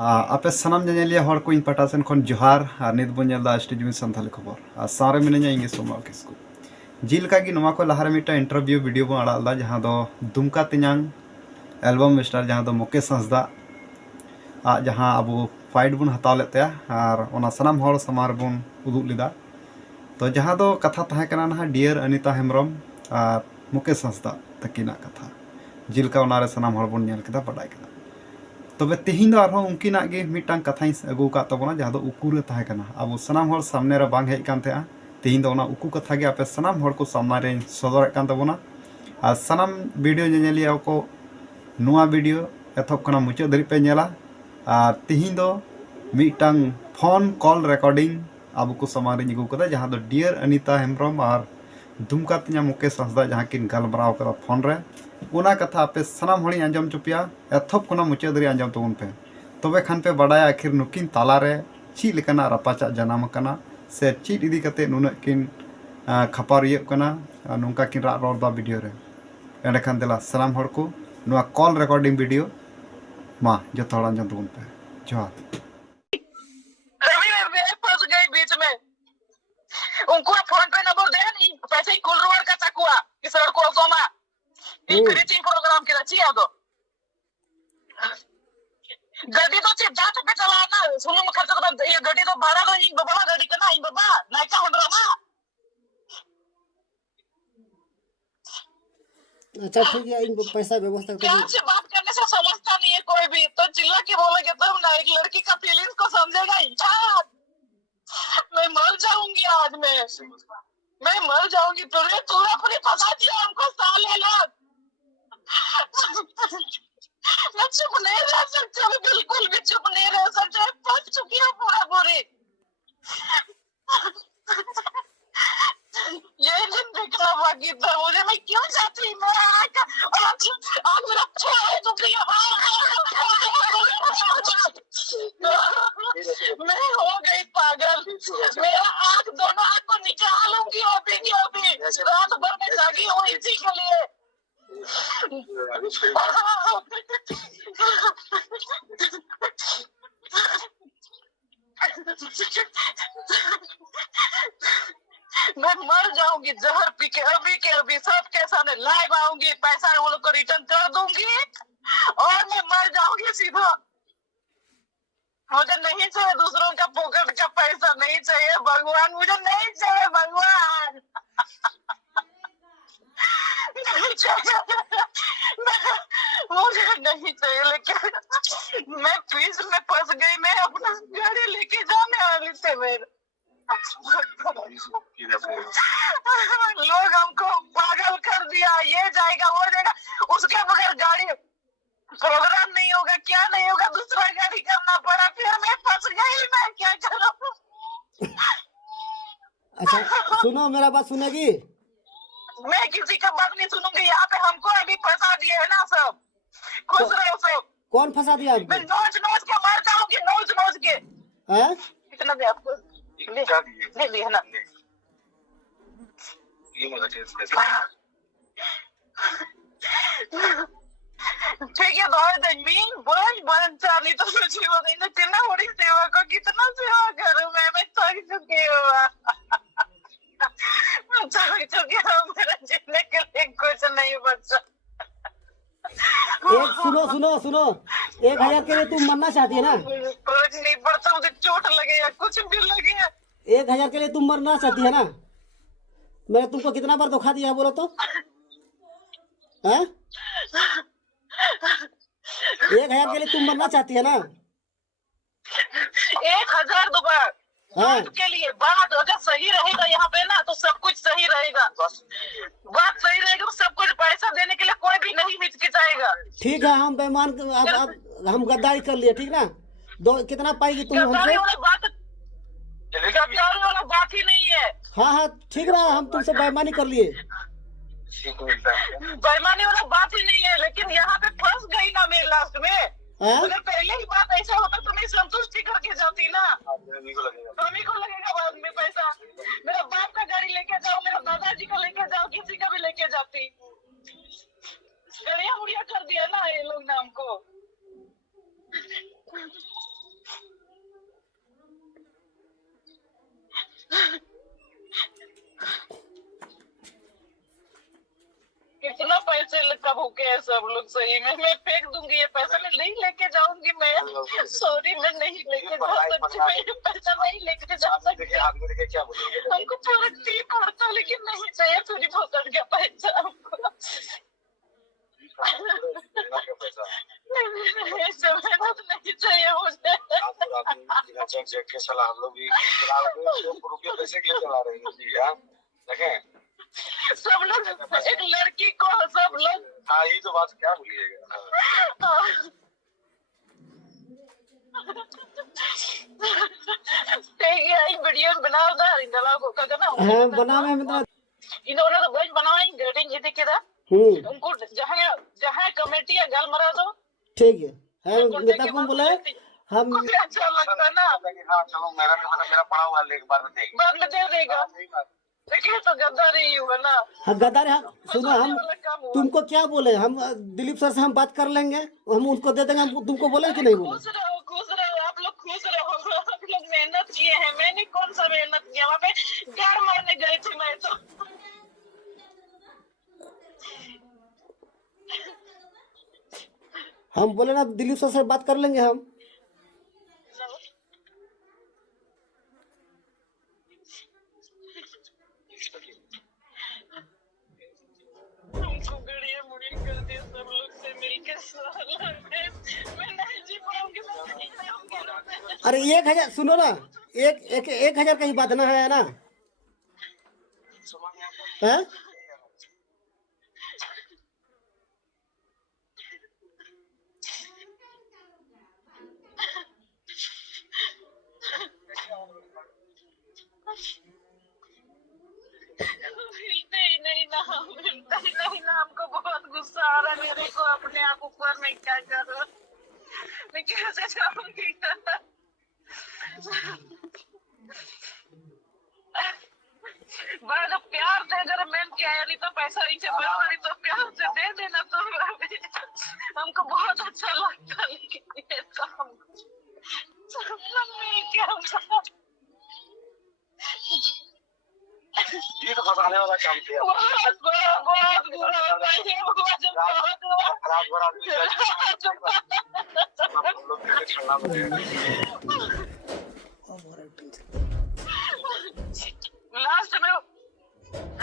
आपे सनाम जेनेलिया हर को इन पाटा सेन खन जोहार और नित बन नेलदा एसटीजीवी सानथाली खबर और सारे मिनाया इंगे सोमा किसको जिलका की नवा को लहारे मिटा इंटरव्यू वीडियो बन आड़ादा जहां दो दुमका तिनांग एल्बम स्टार जहां दो मुकेश हंसदा जहां अब फाइट बन हताव लेते और ओना सनाम हर समार बन उदुग लेदा तो जहां दो कथा तहे कना ना डियर अनिता हेम्ब्रम और मुकेश हंसदा तकिना कथा जिलका ओनारे सनाम हर बन नेल केदा बडाय केदा तबे तेहिं उनकिना मिटांग कथाई अगू का तबना जहाँ उकूरे तहकना अब सनाम हर सामने रे बांग हेज कान थे तेहिं उकू कथा के आपे सनाम हर को सामने रे सदर कान तबना और सनाम वीडियो नेलिया को नुआ वीडियो एथब खना मुचाद धरी पे नेला और तेहिं मिटांग फोन कॉल रिकॉर्डिंग अब को सामने अगू कदा जहाँ डियर अनिता हेम्ब्रम और दुमका तिना मुकेश हंसदा जहाँ किन गलमाराव कदा फोन रे उना कथा आपे सनाम हड़ी आंजम चुपिया एथब खना मुचाद धरी आंजम तबन पे तबे खान पे बड़ा आखिर नुकिन तालारे चीज लेकना रपाचा जनाम कना से चीज इदी कते नुना किन खपारियब कना नुका किन राग रोदा वीडियो रे एंडे खान देला सनाम हड़ को नुआ कॉल रिकॉर्डिंग वीडियो मा जो थोड़ा आंजम तबन पे जोहार उनको फोन पे नंबर दे नहीं पैसे ही कुल रोड का चकुआ इस रोड को सोमा इन क्रिएटिव प्रोग्राम के रची है तो गाड़ी तो चिप जात पे चलाना सुनो में खर्च तो ये गाड़ी तो भाड़ा तो इन बाबा गाड़ी का ना इन बाबा नाइका हमरा ना। अच्छा ठीक है इन पैसा व्यवस्था कर प्यार से बात करने से समझता नहीं है कोई भी तो चिल्ला के बोलेगे तो ना एक लड़की का फीलिंग्स को समझेगा इंसान। मैं मर जाऊंगी आज मैं मर जाऊंगी तूने अपनी फंसा दिया हमको साले लोग। मैं चुप नहीं रह सकती मैं बिल्कुल भी चुप नहीं रह सकती फंस चुकी हूँ पूरा पूरी। ये दिन देखना बाकी था मुझे मैं क्यों चाहती मैं आज मेरा है तो मैं हो गई पागल मेरा आँख दोनों आँख को निकालूंगी अभी रात भर में जागी हूँ इसी के लिए। मैं मर जाऊंगी जहर पी के अभी सबके सामने लाइव आऊंगी पैसा वो लोग को रिटर्न कर दूंगी और मैं मर जाऊंगी सीधा। मुझे नहीं चाहिए दूसरों का पॉकेट का पैसा नहीं चाहिए भगवान मुझे नहीं चाहिए भगवान। नहीं चाहिए मुझे नहीं चाहिए लेकिन मैं प्लीज में फंस गई मैं अपना गाड़ी लेके जाने वाली थी मेरे लोग हमको पागल कर दिया ये जाएगा वो जाएगा उसके बगैर गाड़ी प्रोग्राम नहीं होगा क्या नहीं होगा दूसरा गाड़ी करना पड़ा फिर मैं फंस गई मैं क्या करूं। अच्छा सुनो मेरा बात सुनेगी मैं किसी का बात नहीं सुनूंगी यहाँ पे हमको अभी फंसा दिए है ना सब खुश रहो सब। कौन फंसा दिया आपको? मैं नोच के मर जाऊंगी नोच के हैं इतना भी आपको ले है ना ठीक है बोल चाली तो कितना बड़ी सेवा को कितना सेवा करूं मैं थक चुकी हूँ थक चुकी हूँ मेरा जीने के लिए कुछ नहीं बचा। एक सुनो 1000 के लिए तुम मरना चाहती है ना? कुछ नहीं पड़ता मुझे चोट लगे या कुछ भी लगे 1000 के लिए तुम मरना चाहती है ना? मैंने तुमको कितना बार धोखा दिया बोलो तो हैं? 1000 के लिए तुम मरना चाहती है ना? 1000 दोबार हाँ के लिए बात अगर सही रहेगा यहाँ पे ना तो सब कुछ सही रहेगा बात सही रहेगा तो सब कुछ पैसा देने के लिए कोई भी नहीं हिचकिचाएगा। ठीक है हम बेईमान हम गद्दारी कर लिए ठीक ना कितना पाएगी तुम हमसे? गद्दारी वाला बात ही नहीं है। हाँ ठीक ना हम तुमसे बेईमानी कर लिए बेईमानी वाला बात ही नहीं है लेकिन यहाँ पे फंस गई ना मेरे लास्ट में अगर पहले ही बात ऐसा होता तो मैं संतुष्टि करके जाती ना मम्मी को लगेगा बाद में पैसा मेरा बाप का गाड़ी लेके जाओ मेरा दादाजी का लेके जाओ किसी का भी लेके जाती गड़िया उड़िया कर दिया ना ये लोग ने हमको। भूखे हैं सब लोग सही में। मैं फेंक दूंगी ये पैसा, मैं नहीं लेके जाऊंगी। मैं सॉरी, मैं नहीं लेके जा सकती, मैं ये पैसा नहीं लेके जा सकती। हमको फर्क नहीं पड़ता, लेकिन नहीं चाहिए चोरी भोसड़ का पैसा हमको। ऐसा मेहनत नहीं चाहिए मुझे। हम लोग भी रुपये पैसे के लिए चला रहे हैं, देखें सब लोग एक लड़की को सब लोग। हाँ, ये तो बात क्या बोलिएगा। वीडियो बनाओ दा इंदला को का ना। हाँ बना में मतलब इन्होंने तो बज बनाएंगे ग्रेडिंग ये के दा। उनको जहां जहां कमेटी या गल मरा दो ठीक है। नेता कौन बोला है? हम अच्छा लगता है ना। हाँ चलो, मेरा पड़ा हुआ है, एक बार में देगा, बाद में दे देगा। देखिए तो गद्दारी ही हुआ ना। हाँ गद्दार है। सुनो, हम तुमको क्या बोले, हम दिलीप सर से हम बात कर लेंगे, हम उनको दे देंगे। हम तुमको बोले कि नहीं बोले? खुश रहो आप लोग, खुश रहो। आप लोग मेहनत किए हैं, मैंने कौन सा मेहनत किया। वहाँ पे गाड़ मारने गई थी मैं तो। हम बोले ना दिलीप सर से बात कर लेंगे हम। हमको गड़िया मुड़ी कर दिया सब लोग से मिलके। मैं नहीं जी पाऊंगी, मैं नहीं रहूंगी। अरे 1000 सुनो ना, 1000 का ही बात ना है ना। हैं? मिलता ही नहीं ना। हमको बहुत गुस्सा आ रहा है मेरे को अपने आप ऊपर। मैं क्या करूं, मैं कैसे जाऊंगी। बड़ा प्यार से अगर मैं क्या नहीं तो पैसा नीचे बनवानी तो प्यार से दे देना तो हमको बहुत अच्छा लगता। लेकिन ये तो हमको मिल के ये तो फंसाने वाला काम किया। बहुत बुरा होता है ये। रात भर आदमी हम लोग के छलना बजे लास्ट में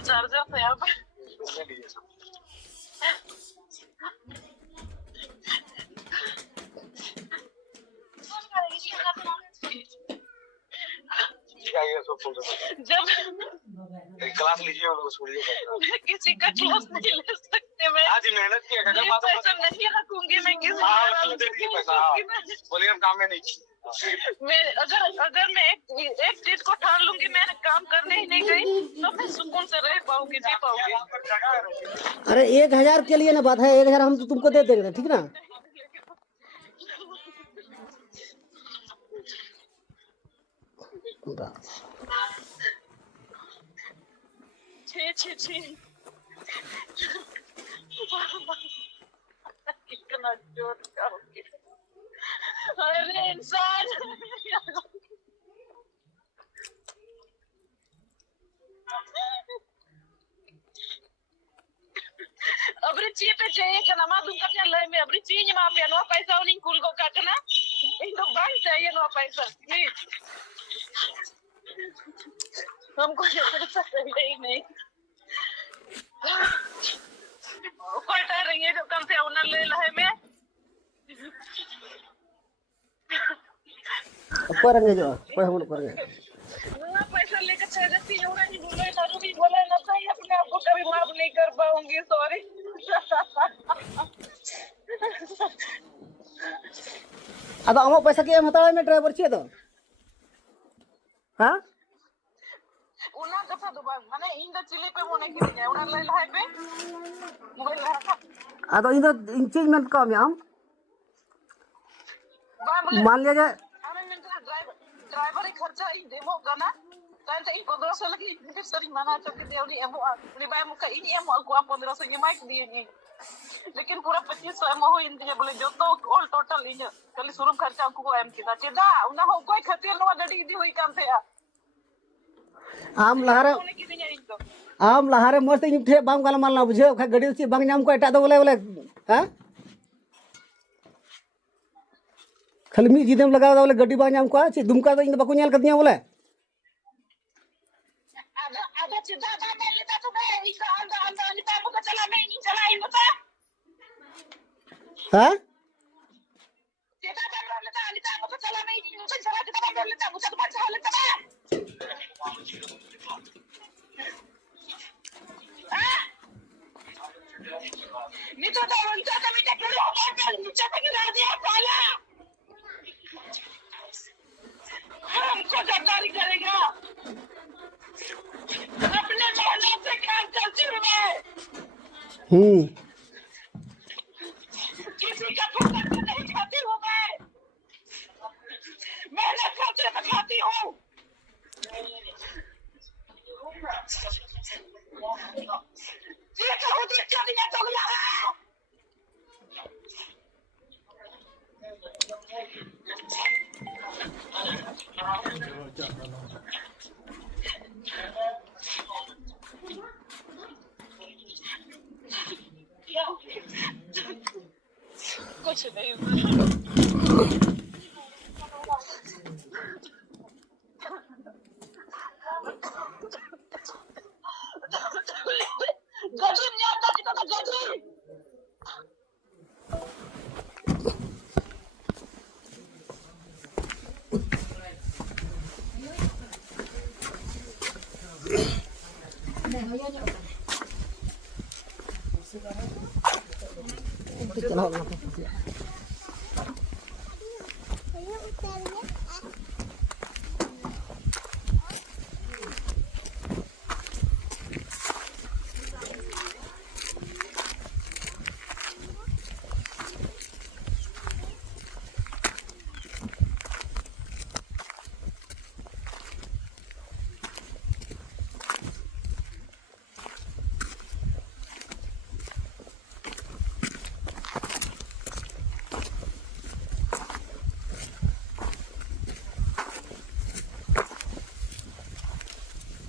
चार्जर था यहाँ पे। जब क्लास लीजिए, उनको छोड़िए। मैं किसी का क्लास नहीं ले सकते। मैं आज मेहनत किया, पैसा नहीं रखूंगी मैं किसी बोलिए, हम काम में नहीं। मैं अगर मैं एक चीज को ठान लूंगी, मैं काम करने ही नहीं गई तो मैं सुकून से रह पाऊंगी, जी पाऊंगी। अरे 1000 के लिए ना बात है, 1000 हम तो तुमको दे देंगे, ठीक ना? छी कितना जोर करोगे। अरे इंसान अबरी ची पे चाहिए क्या नमा दूंगा क्या ले में अबरी ची नी मां पे नो पैसा उन्हीं कुल को काटना इन तो बैंक चाहिए नो पैसा प्लीज। हमको ये पैसा चाहिए ही नहीं। कोई टह रही है जो कम से ओनर ले लहे में करेंगे जो कोई हम करेंगे ना पैसा लेकर चले जाती हूँ ना। नहीं बोले दारू भी बोले ना सही, अपने आप को कभी माफ नहीं कर पाऊंगी। सॉरी। अब हम पैसा के मतड़ा में ड्राइवर छे तो हां उना कथा दुबा माने इन द चिली पे मोने की जाए उना ले लहे पे मोबाइल लहा आ तो इन चीज में कम हम मान लिया जाए। अरे मैं ड्राइवर ही खर्चा ही देमो गाना तान ते 1500 लगी इतनी सरी माना चके देवनी एमो उनी बाय मुका इनी एमो को 1500 ये माइक दिए नहीं, लेकिन पूरा 2500 एमो हो इंदी बोले जो तो ऑल टोटल इन कली शुरू खर्चा को एम किदा चेदा उना हो कोई खतिर नो गडी दी हुई काम थे। आम लहारे उन्हें किसी ने इनको आम लहारे मस्त इन ठे बाम गाल मारना बुझे खा गड़ी से बांग नाम को एटा दो बोले बोले हां खाली मी जिदम लगा बोले गड्डी बांग नाम को ची दुमका तो इन बाको नेल कदिया बोले आधा चिंता बात है लेता तुम्हें इसका अंदर अंदर अनिता को चला नहीं चला इन बता हां चिंता बात लेता अनिता को चला नहीं मुझे चला चिंता बात लेता मुझे तो बचा लेता नहीं तो उनका तो मैं क्या होगा नीचे तक गिरा दिया साला हमको गद्दारी करेगा अपने मेहनत से काम करते हुए किसी का फुकट नहीं खाती हूँ मैं मेहनत करते हुए खाती हूँ ये कहूँ देख कर दिया तो गया कुछ नहीं गजरी नहीं आता कि तो गजरी चलो